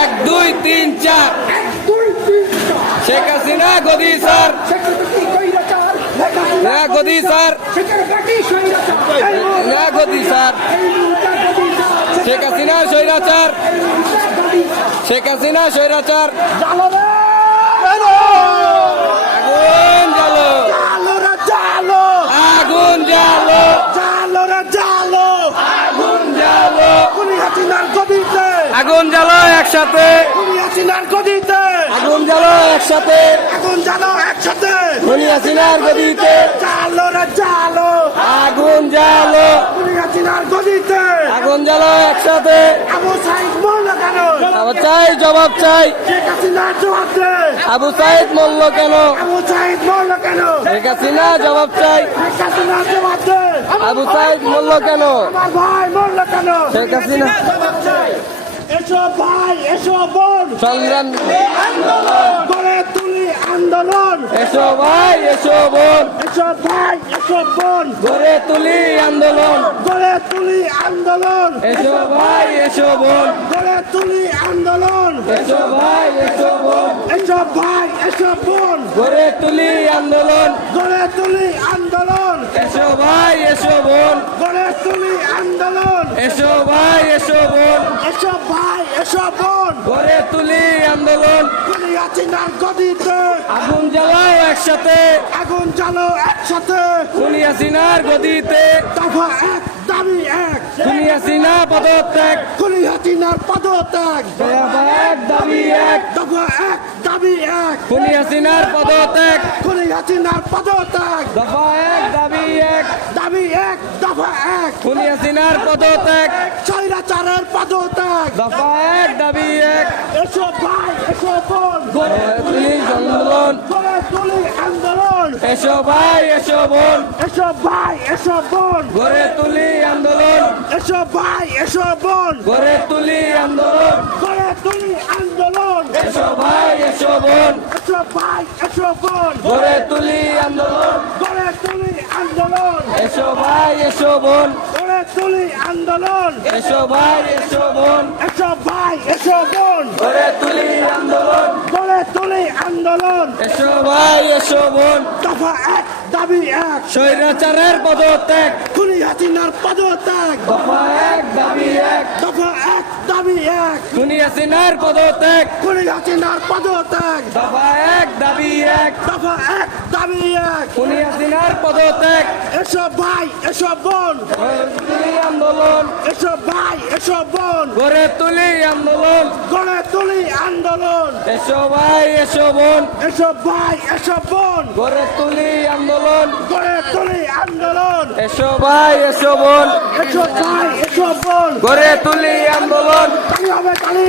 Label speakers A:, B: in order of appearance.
A: এক দুই তিন চার। শেখ হাসিনা গদি স্যার। না গদি স্যার। না গদি স্যার। শেখ হাসিনা স্বৈরাচার। শেখ হাসিনা স্বৈরাচার। আগুন জালো আগুন জালো আগুন জালো। আগুন জালো জ্বালো একসাথে। আগুন জ্বালো একসাথে। আগুন জ্বালাও একসাথে। খুনি হাসিনার গদিতে আগুন জ্বালো। আগুন জ্বালো একসাথে। আবার চাই। জবাব চাই আবু সাইদ মরল কেন? শেখ হাসিনা জবাব চাই। আবু সাইদ মরল কেন?
B: ভাই মরল কেন?
A: শেখ হাসিনা
B: এসো ভাই এসো বোন।
A: সংগ্রাম।
B: গড়ে তুলি আন্দোলন।
A: এসো ভাই এসো বোন।
B: এসো ভাই এসো বোন।
A: গড়ে তুলি আন্দোলন।
B: গড়ে তুলি আন্দোলন।
A: এসো ভাই এসো বোন।
B: গড়ে তুলি আন্দোলন।
A: এসো ভাই এসো বোন।
B: এসো ভাই এসো বোন।
A: গড়ে তুলি আন্দোলন।
B: গড়ে তুলি আন্দোলন।
A: এসো ভাই এসো বোন।
B: গড়ে তুলি আন্দোলন।
A: এসো ভাই এসো বোন।
B: এসো ভাই এসো বোন।
A: গড়ে তুলি আন্দোলন।
B: হাসিনার গদিতে
A: আগুন জ্বালাও একসাথে।
B: আগুন জ্বালো একসাথে।
A: খুনি হাসিনার গদিতে
B: দফা এক দাবি এক।
A: খুনি হাসিনা পদত্যাগ।
B: কুলি হাসিনার পদত্যাগ।
A: দফা এক দাবি এক।
B: দফা এক দাবি এক।
A: খুনি হাসিনার পদত্যাগ।
B: কুলি হাসিনার পদত্যাগ।
A: দফা এক দাবি এক।
B: দাবি এক দফা এক।
A: খুনি হাসিনার পদত্যাগ।
B: স্বৈরাচারের পদত্যাগ।
A: দফা এক দাবি এক।
B: এসো ভাই এসো বোন।
A: গড়ে তুলি আন্দোলন
B: গড়ে তুলি আন্দোলন।
A: এসো ভাই এসো বোন।
B: এসো ভাই এসো বোন।
A: গড়ে তুলি আন্দোলন।
B: এসো ভাই এসো বোন।
A: গড়ে তুলি আন্দোলন।
B: গড়ে তুলি আন্দোলন।
A: এসো ভাই এসো বোন।
B: এসো ভাই এসো বোন।
A: গড়ে তুলি আন্দোলন।
B: গড়ে তুলি আন্দোলন।
A: এসো ভাই এসো বোন।
B: গড়ে তুলি আন্দোলন।
A: এসো ভাই এসো বোন।
B: এসো ভাই এসো বোন।
A: গড়ে তুলি আন্দোলন।
B: গড়ে তুলি আন্দোলন।
A: এসো ভাই এসো বোন।
B: দফা এক দাবি এক।
A: স্বৈরাচারের পদত্যাগ।
B: খুনি হাসিনার পদত্যাগ।
A: দফা এক দাবি এক। খুনি হাসিনার পদত্যাগ।
B: খুনি হাসিনার পদত্যাগ।
A: দফা এক দাবি এক
B: দফা এক দাবি এক।
A: খুনি হাসিনার পদত্যাগ।
B: এসো ভাই এসো বোন।
A: আন্দোলন।
B: এসো ভাই এসো বোন।
A: গড়ে তুলি আন্দোলন।
B: গড়ে তুলি আন্দোলন।
A: এসো ভাই এসো বোন।
B: এসো ভাই এসো বোন।
A: গড়ে তুলি আন্দোলন।
B: গড়ে তুলি আন্দোলন।
A: এসো ভাই এসো বোন।
B: এসো ভাই এসো বোন।
A: গড়ে তুলি আন্দোলন।
B: তালি হবে তালি